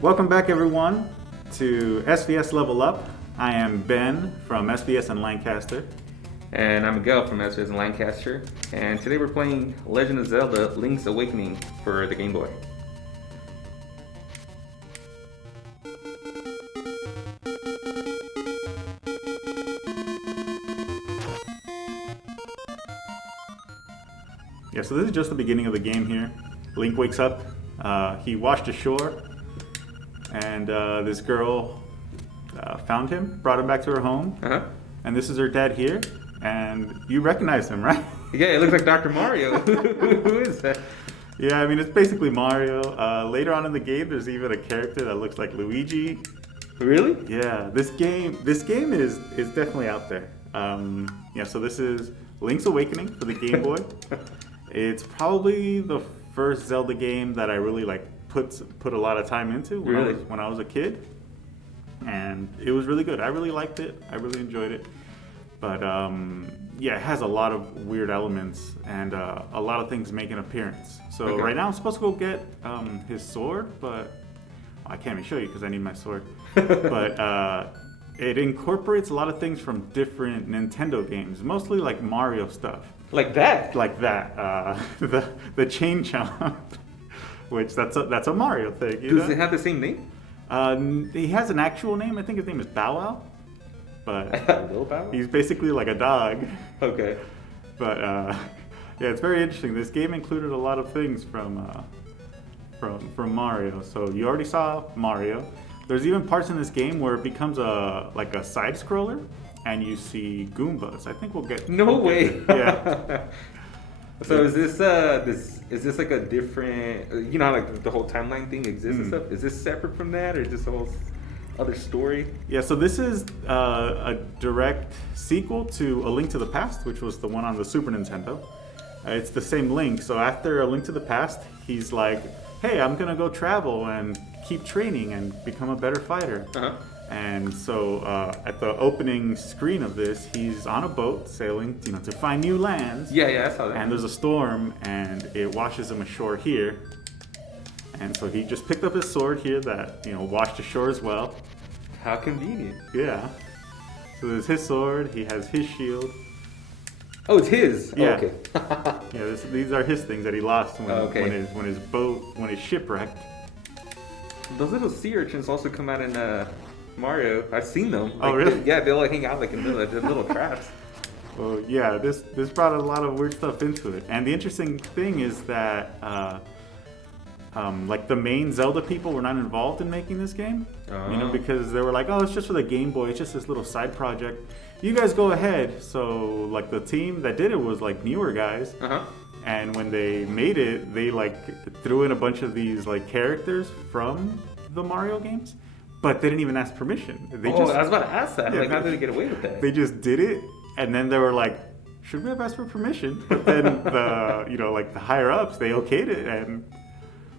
Welcome back, everyone, to SVS Level Up. I am Ben from SVS in Lancaster. And I'm Miguel from SVS in Lancaster. And today we're playing Legend of Zelda Link's Awakening for the Game Boy. Yeah, so this is just the beginning of the game here. Link wakes up, he washed ashore, and this girl found him, brought him back to her home, and this is her dad here, and you recognize him, right? Yeah, it looks like Dr. Mario. Who is that? Yeah, I mean, it's basically Mario. Later on in the game, there's even a character that looks like Luigi. Really? Yeah, this game is definitely out there. Yeah, so this is Link's Awakening for the Game Boy. It's probably the first Zelda game that I really put a lot of time into when I was a kid, and it was really good. I really liked it. I really enjoyed it. But yeah, it has a lot of weird elements and a lot of things make an appearance. So right now I'm supposed to go get his sword, but I can't even show you because I need my sword. But it incorporates a lot of things from different Nintendo games, mostly like Mario stuff. Like that? Like that. The chain chomp, which that's a Mario thing. Does it have the same name? He has an actual name. I think his name is Bow Wow. But Little Bow Wow? he's basically like a dog. Okay. But yeah, it's very interesting. This game included a lot of things from Mario. So you already saw Mario. There's even parts in this game where it becomes a side scroller, and you see Goombas. I think we'll get. No way. Yeah. So is this like a different? You know, how, like the whole timeline thing exists and stuff. Is this separate from that, or is this a whole other story? Yeah. So this is a direct sequel to A Link to the Past, which was the one on the Super Nintendo. It's the same Link. So after A Link to the Past, he's like, "Hey, I'm gonna go travel and keep training and become a better fighter." And so at the opening screen of this, he's on a boat sailing, to find new lands. Yeah, I saw that. And there's a storm, and it washes him ashore here. And so he just picked up his sword here that washed ashore as well. How convenient. Yeah. So there's his sword. He has his shield. Oh, it's his. Yeah. Oh, okay. Yeah. These are his things that he lost when his ship wrecked. Those little sea urchins also come out in Mario. I've seen them. Oh, really? Yeah, they'll hang out in the little traps. Well, yeah, this brought a lot of weird stuff into it. And the interesting thing is that the main Zelda people were not involved in making this game. Because they were like, oh, it's just for the Game Boy. It's just this little side project. You guys go ahead. So the team that did it was newer guys. And when they made it, they threw in a bunch of these characters from the Mario games, but they didn't even ask permission. I was about to ask that. How did they get away with that? They just did it, and then they were like, "Should we have asked for permission?" But then the higher ups, they okayed it, and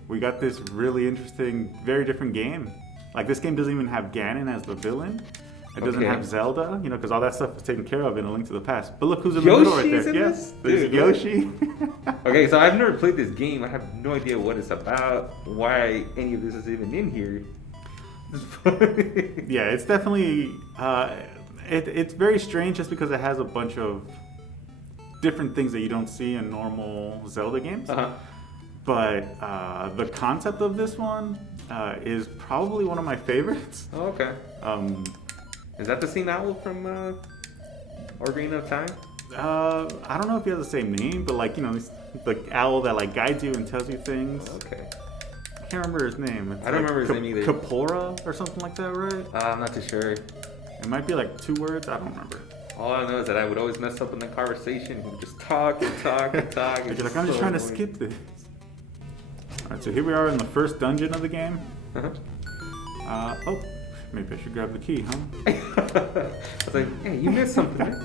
we got this really interesting, very different game. This game doesn't even have Ganon as the villain. It doesn't have Zelda, because all that stuff is taken care of in A Link to the Past. But look who's in the middle right there. Yes, there's Yoshi. Okay, so I've never played this game. I have no idea what it's about, why any of this is even in here. Yeah, it's definitely it's very strange just because it has a bunch of different things that you don't see in normal Zelda games. But the concept of this one is probably one of my favorites. Oh, okay. Is that the same owl from Ocarina of Time? I don't know if he has the same name, but the owl that guides you and tells you things. Okay. I can't remember his name. It's I don't remember his name either. Kapora or something like that, right? I'm not too sure. It might be 2 words. I don't remember. All I know is that I would always mess up in the conversation. He would just talk and talk and talk. You're I'm just trying to skip this. All right, so here we are in the first dungeon of the game. Oh, maybe I should grab the key, huh? I was like, hey, you missed something.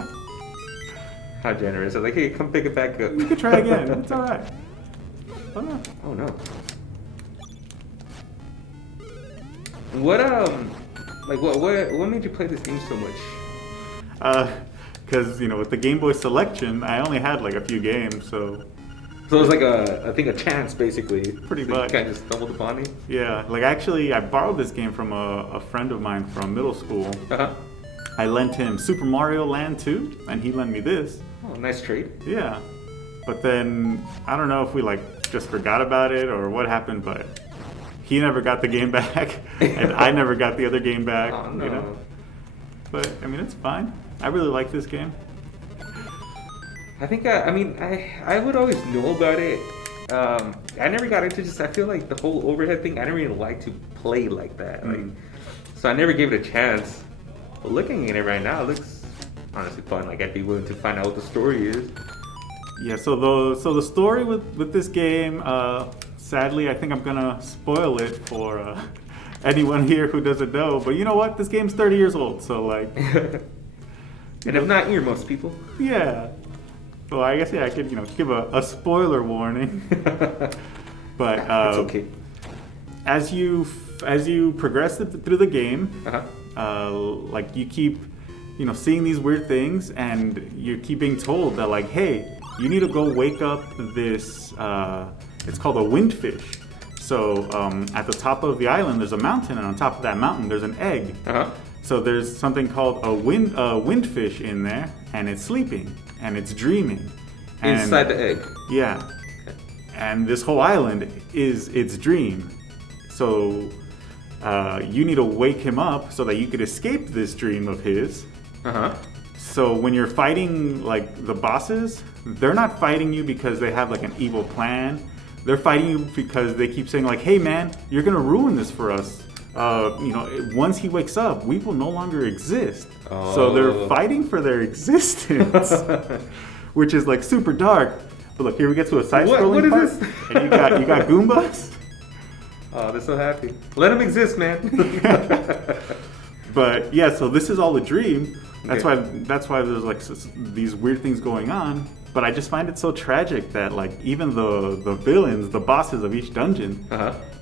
How generous. I was like, hey, come pick it back up. You can try again. It's all right. Oh, no. Oh, no. What made you play this game so much? Because, with the Game Boy selection, I only had a few games, so So it was like I think a chance basically. Pretty so much. You kind of just stumbled upon it. Yeah, like actually, I borrowed this game from a friend of mine from middle school. Uh-huh. I lent him Super Mario Land 2, and he lent me this. Oh, nice trade. Yeah, but then I don't know if we like just forgot about it or what happened, but he never got the game back, and I never got the other game back. Oh, no. You know, but I mean it's fine. I really like this game. I think I would always know about it. I never got into I feel like the whole overhead thing. I never even like to play like that. Like, so I never gave it a chance. But looking at it right now, it looks honestly fun. Like I'd be willing to find out what the story is. Yeah. So the story with this game, sadly, I think I'm gonna spoil it for anyone here who doesn't know. But you know what? This game's 30 years old, so like. And if not, most people. Yeah. Well, I guess I could give a spoiler warning. But It's okay. as you progress through the game, like you keep seeing these weird things, and you keep being told that like, hey, you need to go wake up this. It's called a windfish. So at the top of the island, there's a mountain, and on top of that mountain, there's an egg. So there's something called a windfish in there, and it's sleeping, and it's dreaming. And, Inside the egg. Yeah. And this whole island is its dream. So you need to wake him up so that you could escape this dream of his. So when you're fighting like the bosses, they're not fighting you because they have like an evil plan. They're fighting you because they keep saying like, hey man, you're gonna ruin this for us. Once he wakes up, we will no longer exist. So they're fighting for their existence, which is like super dark. But look, here we get to a side-scrolling part, this? and you got Goombas. Oh, they're so happy. Let them exist, man. But yeah, so this is all a dream. That's Okay. why there's like these weird things going on. But I just find it so tragic that like even the villains, the bosses of each dungeon,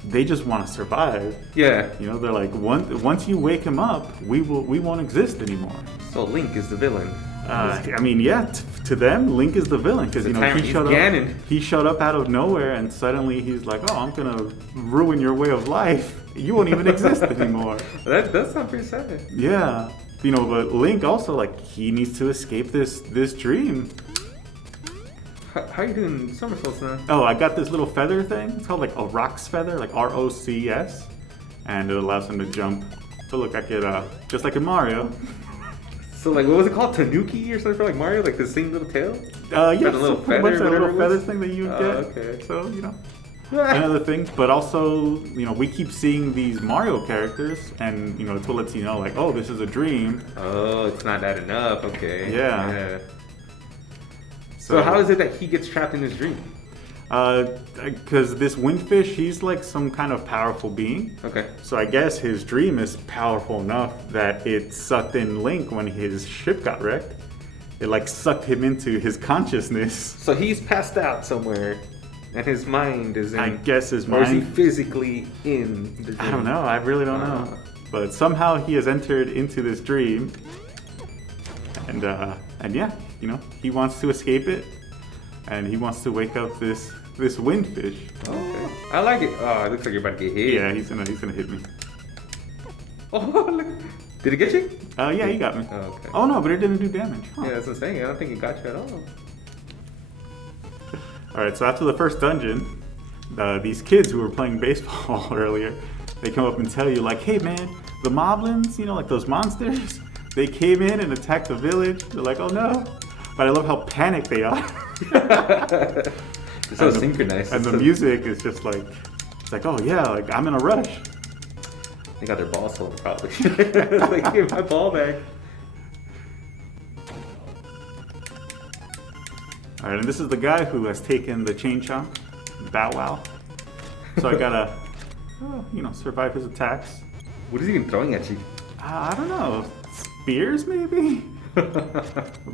they just want to survive. Yeah. They're like once you wake him up, we won't exist anymore. So Link is the villain. To them, Link is the villain because Ganon. he showed up out of nowhere, and suddenly he's like, "Oh, I'm gonna ruin your way of life. You won't even exist anymore." That does sound pretty sad. Yeah, but Link also like he needs to escape this dream. How are you doing somersaults now? Oh, I got this little feather thing. It's called like a Rock's feather, like ROCS, and it allows him to jump. So look, I could just like in Mario. So like, what was it called? Tanuki or something for like Mario? Like the same little tail? Yeah, Got a little so pretty much feather, that little whatever it feather was? thing that you get. Okay. So another thing, but also we keep seeing these Mario characters, and it's what lets you know like, oh, this is a dream. Oh, it's not that enough. Okay. Yeah. So how is it that he gets trapped in his dream? Because this windfish, he's like some kind of powerful being. Okay. So I guess his dream is powerful enough that it sucked in Link when his ship got wrecked. It like sucked him into his consciousness. So he's passed out somewhere, and his mind is in. I guess his Or is he mind. physically in the dream? I don't know. I really don't know. But somehow he has entered into this dream, and yeah, he wants to escape it, and he wants to wake up this windfish. Okay. I like it. Oh, it looks like you're about to get hit. Yeah, he's gonna hit me. Oh, look. Did it get you? Yeah, he got me. Oh, okay. Oh no, but it didn't do damage. Huh. Yeah, that's what I'm saying. I don't think it got you at all. All right, so after the first dungeon, these kids who were playing baseball earlier, they come up and tell you like, hey man, the moblins, like those monsters, they came in and attacked the village. They're like, oh no. But I love how panicked they are. It's so synchronized. And the music is just like, it's like, oh yeah, like I'm in a rush. They got their ball stolen probably. It's like, give my ball back. All right, and this is the guy who has taken the chain chomp, Bow Wow. So I gotta, survive his attacks. What is he even throwing at you? I don't know, spears maybe?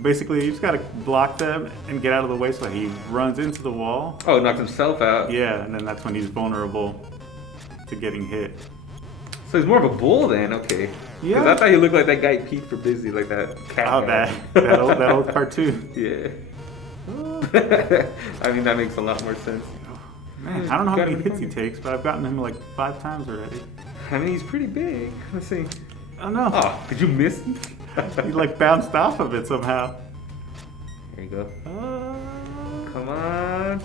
Basically, you just gotta block them and get out of the way so he runs into the wall. Oh, knocked himself out. Yeah, and then that's when he's vulnerable to getting hit. So he's more of a bull then, okay. Yeah. Because I thought he looked like that guy Pete for Busy, like that cat Oh, guy. that old cartoon. Yeah. I mean, that makes a lot more sense. Man, I don't know how many hits he takes, but I've gotten him like 5 times already. I mean, he's pretty big. Let's see. Oh no. Oh, did you miss? He like bounced off of it somehow. There you go. Come on.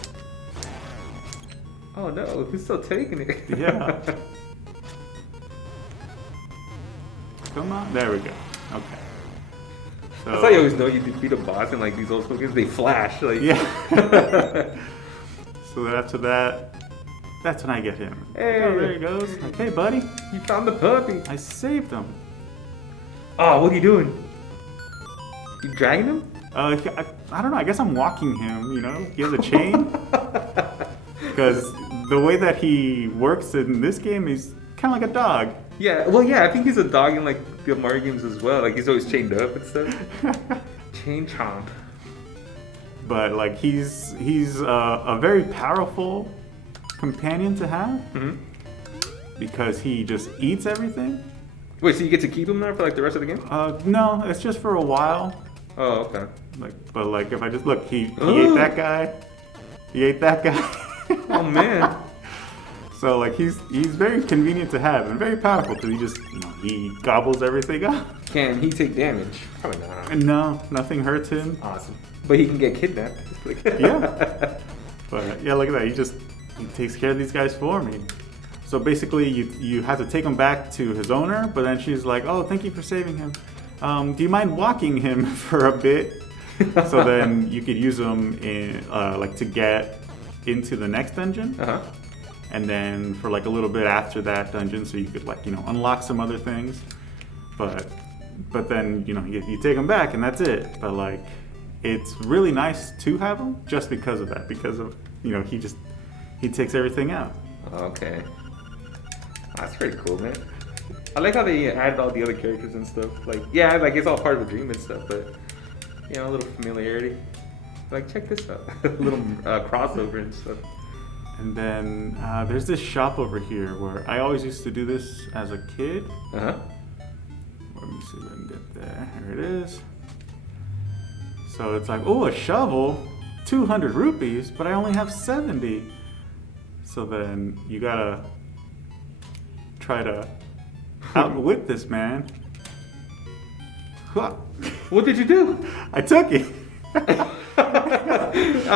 Oh no, he's still taking it. Yeah. Come on. There we go. Okay. So, That's how you always know you defeat a boss in like these old school games. They flash. Like. Yeah. So then after that, that's when I get him. Hey. Oh, there he goes. Like, hey, buddy. You found the puppy. I saved him. Oh, what are you doing? You dragging him? I don't know. I guess I'm walking him, you know? He has a chain. Because the way that he works in this game, he's kind of like a dog. Yeah, well, yeah, I think he's a dog in like the Mario games as well. Like he's always chained up and stuff. Chain chomp. But like he's a very powerful companion to have. Mm-hmm. Because he just eats everything. Wait, so you get to keep him there for like the rest of the game? No, it's just for a while. Oh, okay. But if I just look, he ate that guy. He ate that guy. Oh man. So like he's very convenient to have and very powerful because he just he gobbles everything up. Can he take damage? Probably not. And no, nothing hurts him. Awesome. But he can get kidnapped. Yeah. But yeah, look at that. He takes care of these guys for me. So basically, you have to take him back to his owner. But then she's like, "Oh, thank you for saving him. Do you mind walking him for a bit?" So then you could use him in to get into the next dungeon. Uh-huh. And then for like a little bit after that dungeon, so you could unlock some other things. But then you take him back and that's it. But like it's really nice to have him just because of that. Because of he takes everything out. Okay. That's pretty cool, man. I like how they added all the other characters and stuff. Like, yeah, like it's all part of the dream and stuff, but a little familiarity. Like, check this out, a little crossover and stuff. And then there's this shop over here where I always used to do this as a kid. Uh-huh. Let me see if I can get there. Here it is. So it's like, oh, a shovel, 200 rupees, but I only have 70. So then you gotta try to outwit this man. What did you do? I took it.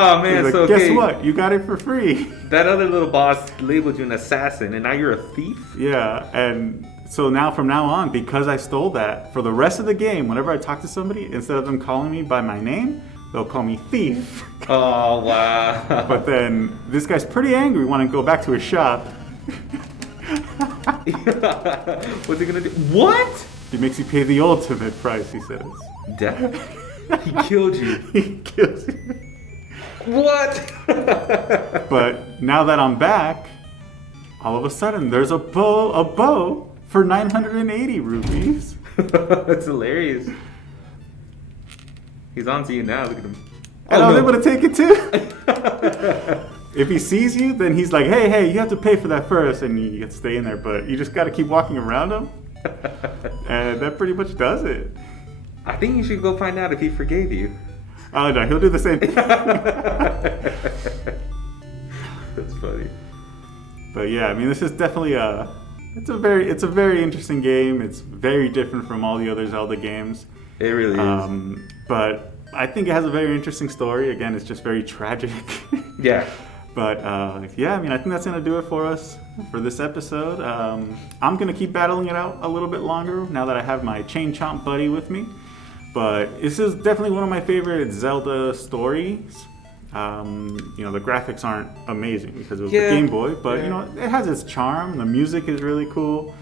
Oh man, like, so okay. Guess what? You got it for free. That other little boss labeled you an assassin, and now you're a thief? Yeah, and so now from now on, because I stole that, for the rest of the game, whenever I talk to somebody, instead of them calling me by my name, they'll call me thief. Oh wow. But then this guy's pretty angry, want to go back to his shop. What's he gonna do? What? He makes you pay the ultimate price, he says. Death? He killed you. He kills you. What? But now that I'm back, all of a sudden there's a bow for 980 rupees. That's hilarious. He's on to you now. Look at him. And I was able to take it too. If he sees you, then he's like, hey, you have to pay for that first, and you get to stay in there. But you just got to keep walking around him, and that pretty much does it. I think you should go find out if he forgave you. Oh no, he'll do the same thing. That's funny. But yeah, I mean, this is definitely it's a very interesting game. It's very different from all the other Zelda games. It really is. But I think it has a very interesting story. Again, it's just very tragic. Yeah. But yeah, I mean, I think that's gonna do it for us for this episode. I'm gonna keep battling it out a little bit longer now that I have my Chain Chomp buddy with me. But this is definitely one of my favorite Zelda stories. The graphics aren't amazing because it was the Game Boy, but it has its charm. The music is really cool.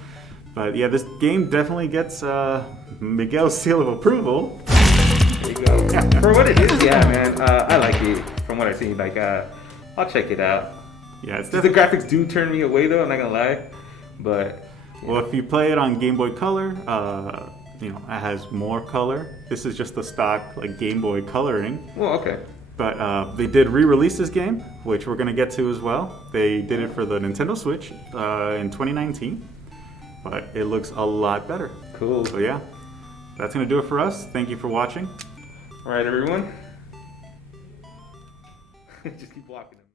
But yeah, this game definitely gets Miguel's seal of approval. There you go. Yeah, for what it is, yeah, man. I like it. From what I see, like, I'll check it out. Yeah, it's the graphics do turn me away, though. I'm not gonna lie, but well, if you play it on Game Boy Color, it has more color. This is just the stock Game Boy coloring. Well, okay. But they did re-release this game, which we're gonna get to as well. They did it for the Nintendo Switch in 2019, but it looks a lot better. Cool. So yeah, that's gonna do it for us. Thank you for watching. All right, everyone. Just keep walking.